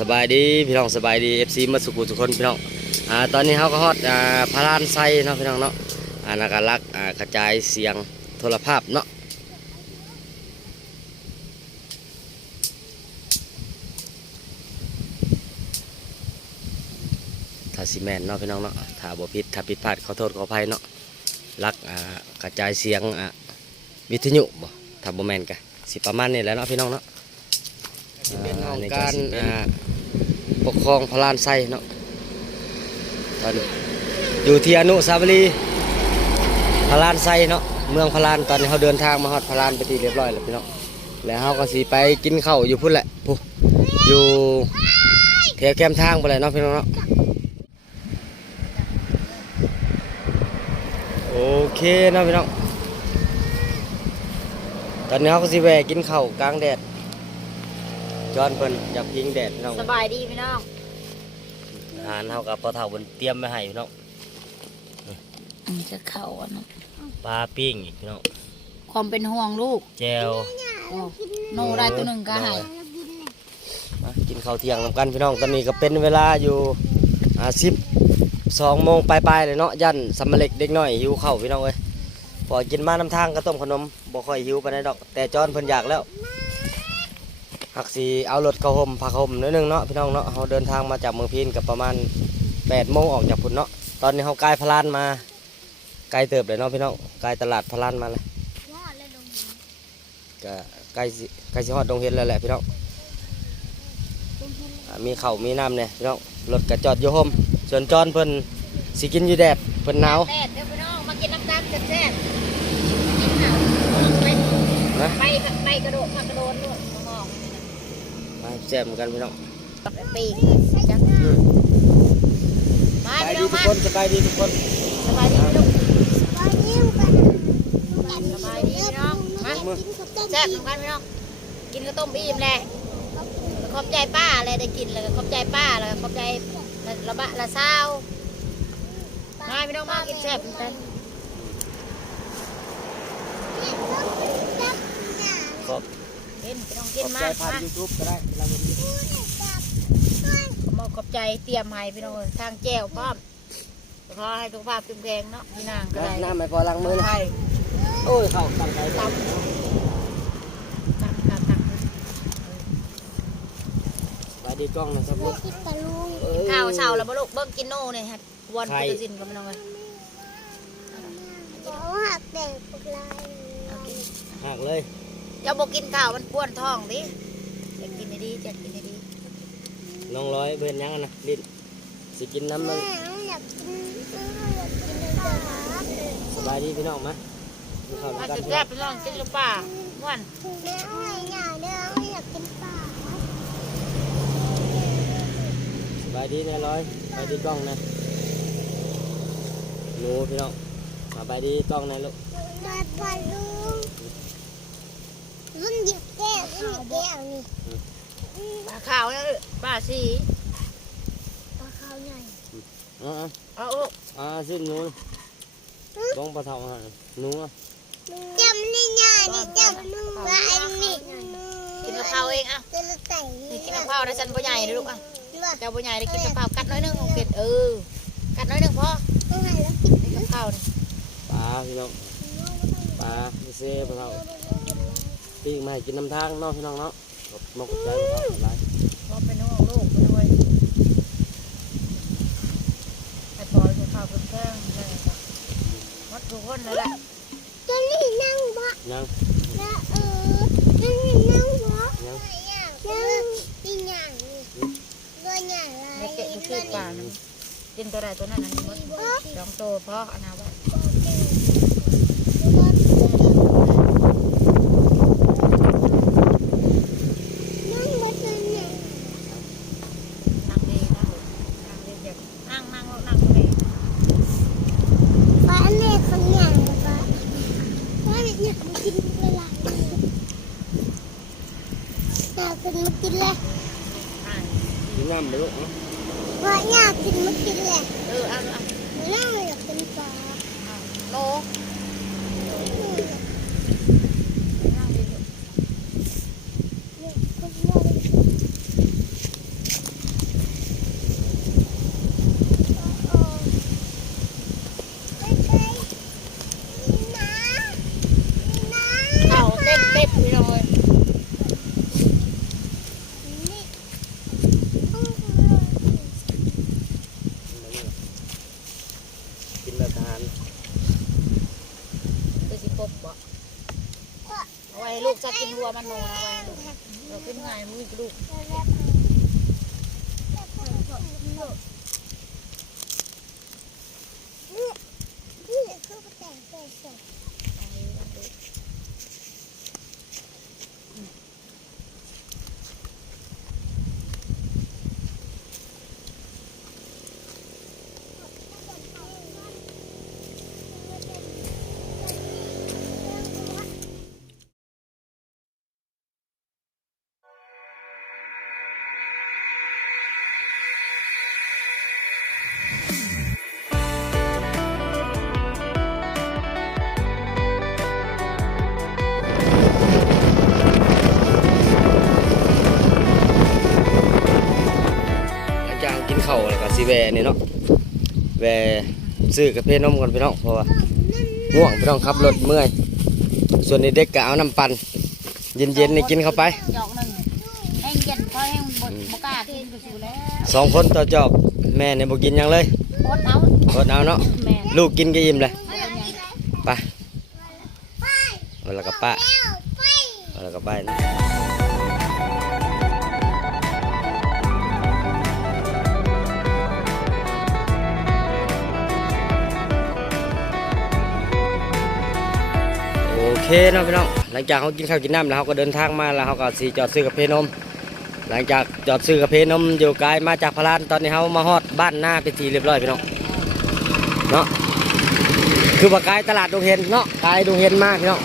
สบายดีพี่น้องสบายดี FC มาสุขุทุกคนพี่น้องตอนนี้เขาก็ฮอดพระลานไซเนาะพี่น้องเนาะนักลักกระจายเสียงโทรภาพเนาะถ้าซีเมนเนาะพี่น้องเนาะถ้าบ่ผิดถ้าผิดพลาดขอโทษขออภัยเนาะลักกระจายเสียงวิทยุบ่ถ้าบ่แม่นก็สิประมาณนี้แหละเนาะพี่น้องเนาะเป็นของการปกครองพระลานไซเนาะตอนอยู่ที่อนุสาวรีย์พระลานไซเนาะเมืองพระลานตอนนี้เขาเดินทางมาฮอดพระลานไปที่เรียบร้อยแล้วพี่น้องแล้วเขาก็สิไปกินข้าวอยู่พุ่นแหละผู้อยู่แถวแคมทางไปเลยเนาะพี่น้องเนาะโอเคเนาะพี่น้องตอนนี้เขาก็สิแวะกินข้าวกลางแดดจอนเพิ่นอยากพิงแดดพี่น้องสบายดีพี่น้องอาหารเท่ากับปลาเท่าบนเตรียมไว้ให้พี่น้องจะเข้าอ่ะเนาะปลาปิ้งพี่น้องความเป็นห่วงลูกแจวโนได้ตัวหนึ่งก็ให้กินข้าวเที่ยงนำกันพี่น้องตอนนี้ก็เป็นเวลาอยู่12 โมงปลายๆเลยเนาะยันสำเร็จเด็กน้อยหิวข้าวพี่น้องเอ้ยพอกินมาน้ำทางก็ต้มขนมบ่ค่อยหิวปานใดดอกแต่จอนเพิ่นอยากแล้วหักสีเอารถเข้าห่มพักห่มนิดนึงเนาะพี่น้องเนาะเราเดินทางมาจากเมืองพีนกับประมาณ8 โมงออกจากพุ่นเนาะตอนนี้เขาใกล้พระลานมาใกล้เติบเลยเนาะพี่น้องใกล้ตลาดพระลานมาเลยก็ใกล้สิฮอดดงเห็ดแล้วแหละพี่น้องมีข้าวมีน้ำเนี่ยพี่น้องรถกระจอดอยู่ห่มส่วนจอนเพิ่นสิกินอยู่แดดเพิ่นหนาวแดดเดี๋ยวพี่น้องมากินน้ำตาลแซ่บไปกระโดดมากระโดดด้วยมองมาแซ่บเหมือนกันพี่น้องไปปีกจังมาพี่น้องมาสบายดีทุกคนสบายดีลูกสบายดีพี่น้องมาแซ่บเหมือนกันพี่น้องกินข้าวต้มอิ่มแหละขอบใจป้าอะไรได้กินเลยขอบใจป้าเลยขอบใจละบะละเศร้ามาพี่น้องมากินแซ่บเหมือนกันขอบกินพี่น้องกินมาผ่าน YouTube ก็ได้เราเป็นขอบใจเตรียมให้พี่น้องทางแก้วพร้อมขอให้สุขภาพเข้มแข็งเนาะพี่นางก็ได้น้ำไม่พอล้างมือเลยโอ้ยเข้าตั้งใจตั้งไปดีกล้องนะครับลูกข้าวเช้าแล้วบ่ลูกเบิ่งกินโน่เนี่ยครับวันพุธสินก็ไม่ต้องเลยหักเลยเจ้าบอกกินข้าวมันป้วนท้องดิจะกินดีจะกินดีน้องร้อยเบิ่นยังนะลิ้นสิกินน้ำมันสบายดีพี่น้องมั้ยมาจุดแรกพี่น้องกินลูกป่าม่วนสบายดีนะร้อยไปดีกล้องนะหนูพี่น้องมาไปดีกล้องนะลูกรุ่นหยิบแก้วรุ่นหยิบแก้วนี่ปลาขาวนะปลาสีปลาขาวใหญ่สิ้นหนูบ้องปลาเท่าหนูจำนี่ใหญ่นี่จำนูว่าอันนี้กินกะเพราเองอ่ะกินกะเพราได้ฉันบ่ใหญ่เลยลูกอ่ะเจ้าบ่ใหญ่ได้กินกะเพรากัดน้อยนึงเผ็ดกัดน้อยนึงพอกินกะเพราเนี่ยปลาพี่น้องปลาเซ่ปลาเท่าปิ้งมาให้กินน้ำทางเนาะพี่น้องเนาะมกใจอะไรพอเป็นน้องลูกไปด้วยไอ้ปอยจะข้าวเป็นแป้งเลยวัดทุกคนเลยแหละจะนี่นั่งบ่ยังจะนี่นั่งบ่ยังนี่ยังก็ยังอะไรเก็บชื่อป่ากินตัวใดตัวนั้นอันนี้หมดสองตัวเพราะอนาคตกินมากินเลยกินน้ำไปลูกว่าอยากกินมากินเลยเอาน่าอยากกินปลาโล ายมึงกระดูก นี่คือแต่งตัวสดหลังจากกินข้าวแล้วก็สิแวนี่เนาะแวซื้อกาแฟนมก่อนพี่น้องเพราะว่าง่วงพี่น้องขับรถเมื่อยส่วนเด็กๆก็เอาน้ำปั่นเย็นๆนี่กินเข้าไป จอกหนึ่งแห้งเย็นพอแห้งบกล้ากินก็สูแล้ว สองคนต่อจอบแม่เนี่ยบ่กินหยังเลย อดเอา อดเอาเนาะ แม่ ลูกกินก็อิ่มเลย เป็นยัง ไปแล้วก็ป้าแล้วก็ไปนะโอเคเนาะพี่น้องหลังจากเขากินข้าวกินน้ำแล้วเขาก็เดินทางมาแล้วเขาก็สีจอดซื้อกาแฟนม หลังจากจอดซื้อกาแฟนมอยู่ไกลมาจากพารานตอนนี้เขามาฮอดบ้านหน้าเป็นทีเรียบร้อยพี่น้องเนาะคือว่าไกลตลาดดงเห็นเนาะไกลดงเห็นมากพี่น้อง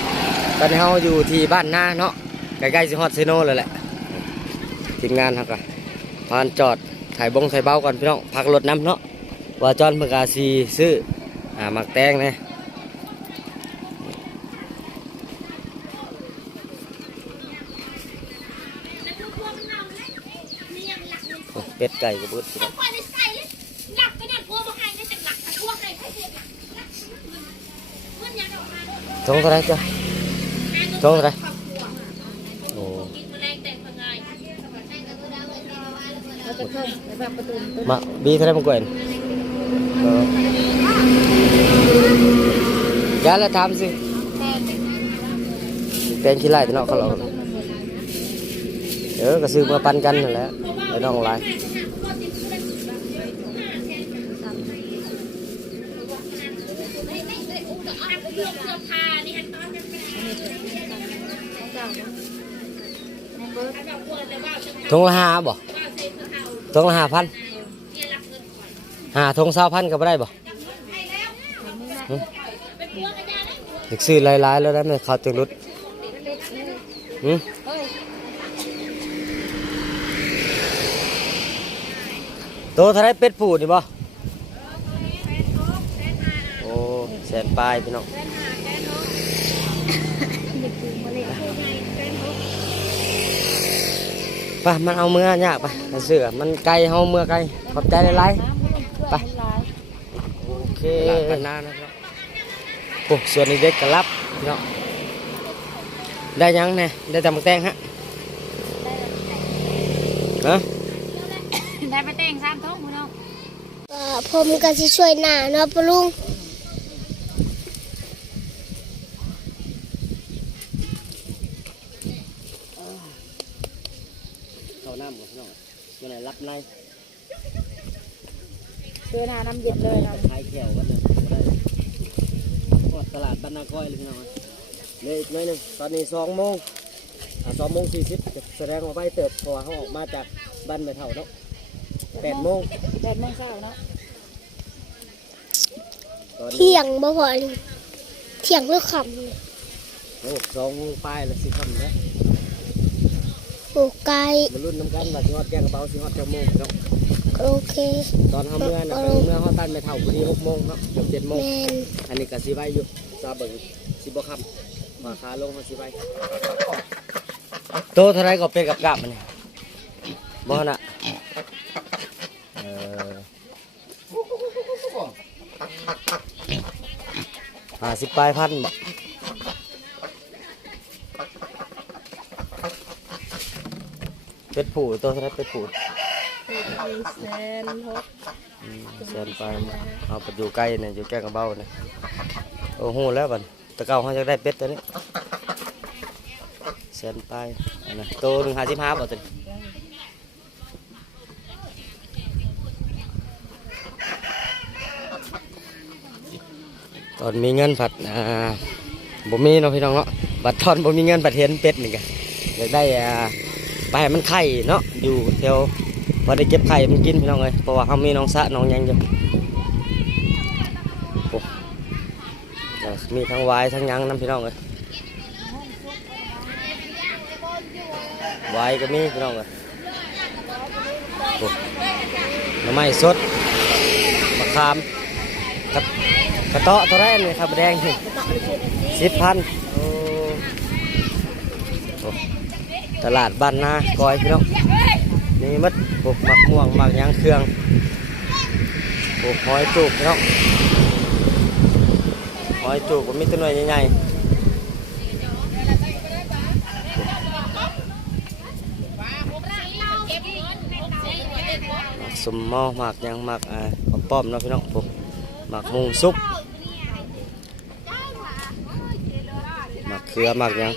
ตอนนี้เขาอยู่ที่บ้านหน้าเนาะใกล้ๆสิฮอดเซโนเลยแหละทีมงานเขาก็พานจอดถ่ายบงถ่ายเบ้าก่อนพี่น้องพักรถน้ำเนาะว่าจอนเพื่อกาซีซื้อหมักแตงนะเป็ดไก่กระบุดพี่น้องทงเท่าไรจ้ะทงเท่าไรโอ้ เราจะเพิ่มแบบประตู มาบีเท่าไรมึงก่อนยาละทำสิแตงขี้ไล่ตัวเนาะเขาหลอกก็ซื้อมาปันกันนั่นแหละไอ้น้องลายทงละห้าบ่ทงละ5,000ทง20,000ก็บ่ได้บ่อีกซื้อหลายๆแล้วได้ไหมเขาถึงรุดโตเท่าไรเป็ดผูนี่บ่โอ้แสนปลายพี่น้องไปมันเอาเมื่อยากไปมันเสือมันไกลเฮาเมื่อไกลขอบใจหลายๆไปโอเคกันนานนะครับโอ้ส่วนนี้เด็กก็รับพี่น้องได้ยังเนี่ยได้แต่หมักแตงฮะฮะ ได้ไปแต่ง3 ทุ่มพี่น้อง ผมก็สิช่วยหน้าเนาะปะลุง เข้าน้ำก่อนพี่น้องตัวไหนรับใน เดินหาน้ำเย็นเลยนะ ขายแขวกันเลยได้พอดตลาดบ้านนาก้อยเลยพี่น้องเลยอีกหน่อยหนึงตอนนี้2 โมง2:40แสดงว่าไปเติบเพราะว่าเขาออกมาจากบ้านแม่เฒ่าเนาะ8 โมง 8 โมงเช้าเนาะ ตอน เที่ นี้ ยงบ่พอเลยเที่ยงเลิกค่ำเลย โอ้2 โมงปลายแล้วสิค่ำแล้ว โอ้ไกล มาลุ้นน้ำกันว่าสิฮอดแกงกระเป๋าสิฮอดจักโมงพี่น้อง โอเค ตอนเฮาเมื่อน่ะไปเมื่อเฮาตันแม่เฒ่าพอดี6 โมงเนาะเกือบ7 โมง แมน อันนี้ก็สิไว้อยู่ซาเบิ่งสิบ่ค่ำว่าขาลงเฮาสิไว้โตเท่าไรก็เป็นกับกาบมันนี่บ่น่ะ50 ปลายพันบ่เป็ดผูตัวเท่าไรเป็ดผูแสนปลายเอาไปอยู่ใกล้เนี่ยอยู่แก้งกระเบ้าเนี่ยโอ้โหแล้วบัดตะเก้าเขาจะได้เป็ดตัวนี้ แสนไปอันนะตัวหนึ่ง55บ่ตัวนี้ตอนมีเงินผัดบ่มีเนาะพี่น้องเนาะบัดทอนบ่มีเงินผัดเห็นเป็ดนี่กันอยากได้ไปให้มันไข่เนาะอยู่แถวพอได้เก็บไข่มันกินพี่น้องเลยเพราะว่าเขามีน้องสะน้องหยังอยู่โอ้มีทั้งวายทั้งหยังน้ำพี่น้องเลยวายก็มีพี่น้องเลยโอ้หน่อไม้สดมะขามกระเตาะตัวแรกเลยครับแดงนี่10,000โอ้โอ้ตลาดบ้านนากอยพี่น้องนี่มัดปลูกหมักม่วงหมักยางเครื่องปลูกหอยจูบพี่น้องหอยจูบก็มีตัวหน่วยใหญ่ๆสมมอหมักยางหมักป้อมเนาะพี่น้องปลูกหมักมุงซุกหมักเขือหมักยาง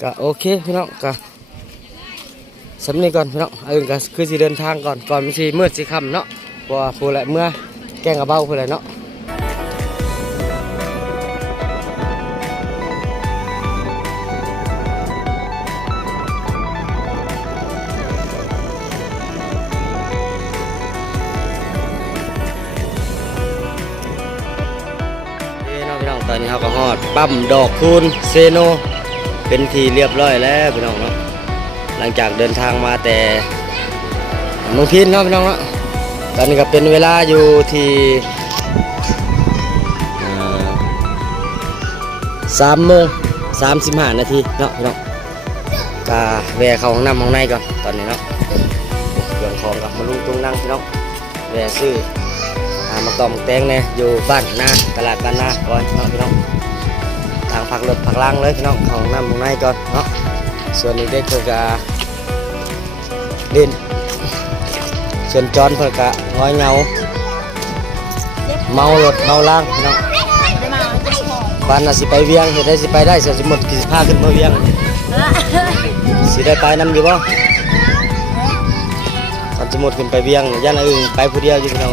ก็โอเคพี่น้องก็สำนีก่อนพี่น้องก็คือสิเดินทางก่อนมันสิมืดสิค่ำเนาะเพราะว่าผู้ใดเมื่อแกงกระเบ้าผู้ใดเนาะพี่น้องตอนนี้เราก็ฮอดปั๊มดอกคูณเซโนเป็นทีเรียบร้อยแล้วพี่น้องเนาะหลังจากเดินทางมาแต่เมืองพินเนาะพี่น้องเนาะตอนนี้ก็เป็นเวลาอยู่ที่3:35 นาทีเนาะพี่น้องก็แวะเข้าห้องน้ำห้องในก่อนตอนนี้เนาะเครื่องของกับมาลุงตุ้งนั่งพี่น้องแวะซื้อมะกอกมะแตงเนี่ยอยู่บ้านนาตลาดบ้านนาก่อนเนาะพี่น้องทางผักรถผักล่างเลยพี่น้องของน้ำของในก่อนเนาะส่วนนี้ได้เพื่อกะดินส่วนจอนเพื่อกะง้อยเงาเมารถเมาล่างพี่น้องบ้านน่ะสิไปเวียงเห็นได้สิไปได้เสียสมมติกิจพาขึ้นมาเวียงสิได้ไปนำอยู่บ่ตอนสมมติขึ้นไปเวียงย่านอื่นไปผู้เดียวอยู่พี่น้อง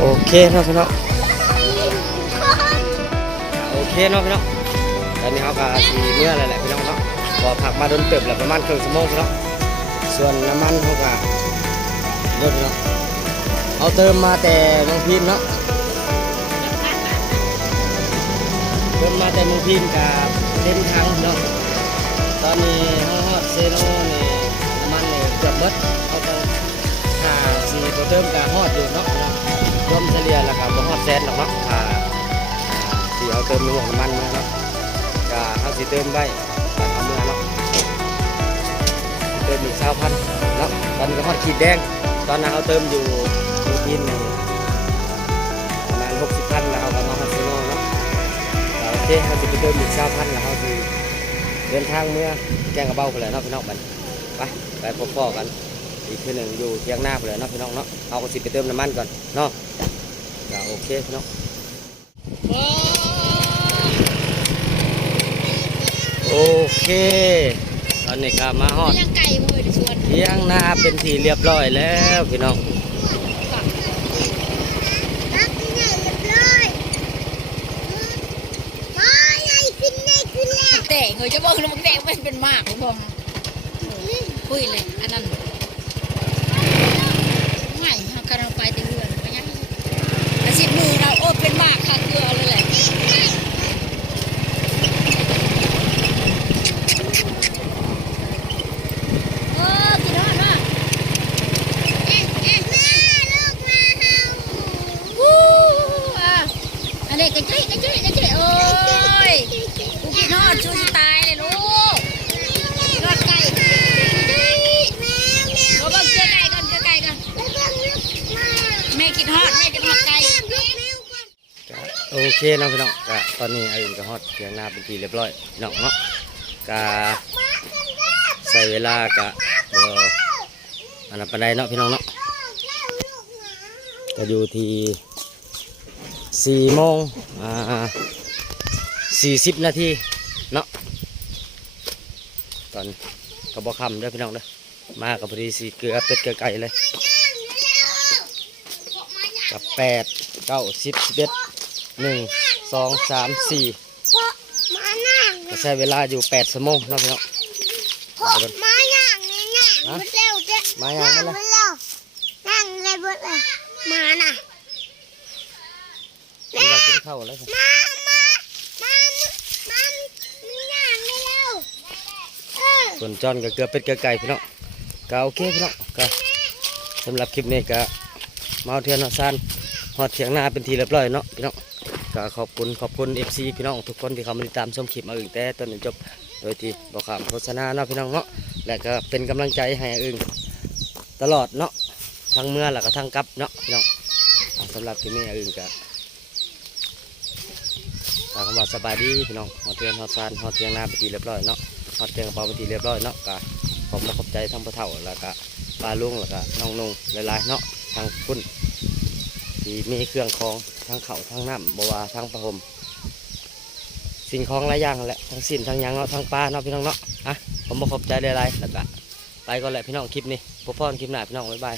โอเคเนาะพี่น้องโอเคเนาะพี่น้องตอนนี้เขาก็สีเมื่อไรแหละพี่น้องเนาะพอผักมาโดนเติบแล้วประมาณครึ่งชั่วโมงพี่น้องส่วนน้ำมันเขาก็เยอะพี่น้องเอาเติมมาแต่เมืองพินเนาะเติมมาแต่เมืองพินกับเต็มถังเนาะตอนนี้เขาฮอดเซโนนี่น้ำมันนี่เกือบหมดเขาก็ค่าสีตัวเติมกับฮอดอยู่เนาะรวมเฉลี่ยแล้วก็บ่ฮอดแสนหรอกเนาะที่เอาเติมในหมวกน้ำมันมาเนาะก็เอาสิเติมได้ก็เอาเมื่อเนาะเติมอีก20,000เนาะตอนนี้ก็ฮอดขีดแดงตอนนั้นเอาเติมอยู่ที่ประมาณ60,000แล้วเอาก็มาฮอดเซโนเนาะโอเคเอาสิไปเติมอีก20,000แล้วเอาสิเดินทางเมื่อแกงกระเบ้าไปเลยเนาะพี่น้องมันไปพบพ่อกันอีกทีหนึ่งอยู่เที่ยงหน้าไปเลยเนาะพี่น้องเนาะเอาก็สิไปเติมน้ำมันก่อนเนาะก็โอเคพี่น้องโอเคตอนนี้ก็มาฮอด ยังไก่มือชวน เที่ยงหน้าเป็นที่เรียบร้อยแล้วพี่น้อง รักที่ไหนเรียบร้อยมาไงขึ้นแน่แต่เงยจะบอกแล้วมันแดงมันเป็นมากหรือเปล่าคุยเลยอันนั้นไม่เขาการเอาไปตีเรือนไปยังอาชีพมือเราโอ้เป็นมากค่ะเกลือเลยแหละกินฮอดมากอันนี้กระเจี๊ยโอ้ เคเนาะพี่น้องก็ตอนนี้ไอ้อื่นก็ฮอดเถียงนาเป็นที่เรียบร้อยพี่น้องเนาะก็ใส่เวลาก็บ่อันนั้นปานใดเนาะพี่น้องเนาะก็อยู่ที่4 โมง 40 นาทีเนาะตอนก็บ่ค่ำเด้อพี่น้องเด้อมากับพอดีสิเกลือเป็ดเกลือไก่เลยกับ8 9 10 11 1 2 3 4 เพราะมานั่ง ก็ใช้เวลาอยู่8 ชั่วโมงเนาะพี่น้อง เพราะมานั่งนี่นั่งเร็วเจ๊ มาอย่างนั้นเลย เร็วนั่งเลยเบิดเลยมาน่ะ ผมอยากกินข้าวแล้วสิ มามันย่างได้แล้วส่วนจอนก็เกลือเป็ดเกลือไก่พี่น้องก็โอเคพี่น้องก็สำหรับคลิปนี้ก็มาเอาเทียนเอาซานฮอดเถียงนาเป็นทีเรียบร้อยเนาะพี่น้องก็ขอบคุณ FC พี่น้องทุกคนที่เข้ามาติดตามชมคลิปมาอึ่งแต่ต้นจนจบโดยที่บอกคำโฆษณาเนาะพี่น้องเนาะและก็เป็นกำลังใจให้อึ่งตลอดเนาะทั้งเมื่อและก็ทั้งกลับเนาะพี่น้องสำหรับคลิปนี้อึ่งก็คำว่าสบายดีพี่น้องฮอดเทียนฮอดซานฮอดเถียงนาเป็นทีเรียบร้อยเนาะฮอดเถียงกระเป๋าเป็นทีเรียบร้อยเนาะก็ขอบใจทั้งพ่อเฒ่าแล้วก็ป้าลุงแล้วก็น้องนุ่งหลายๆเนาะทางคุณที่มีเครื่องของทั้งเข่าวทั้งน้ำบัวาทั้งประหมสิ่งของหลายอย่างแหละทั้งสิ้นทั้งหยังเนาะทั้งปลาเนาะพี่น้องเนาะผมขอบใจหลายๆแล้วก็ไปก่อนแหละพี่น้องคลิปนี้พบพ่อคลิปหน้าพี่น้องบ๊ายบาย